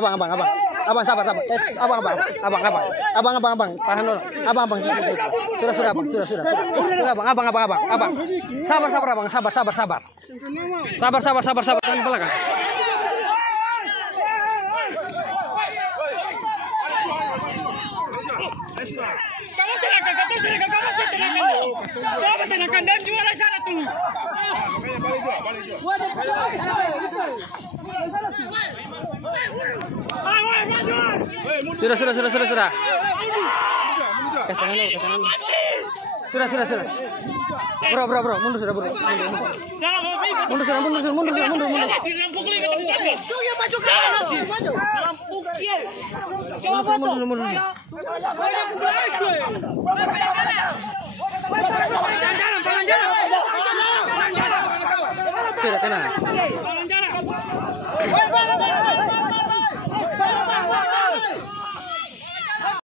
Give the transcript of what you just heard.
Abang, sabar. Abang, tahan dulu. Abang, sudah, abang. Sudah, abang. Sabar, abang, sabar. Sabar, tahan belakang. Kamu tenangkan dan jualan sana tuh. Sudah. Ke sana dulu. Sudah. Bro, mundur sudah, bro. Mundur. Sudah, tenang.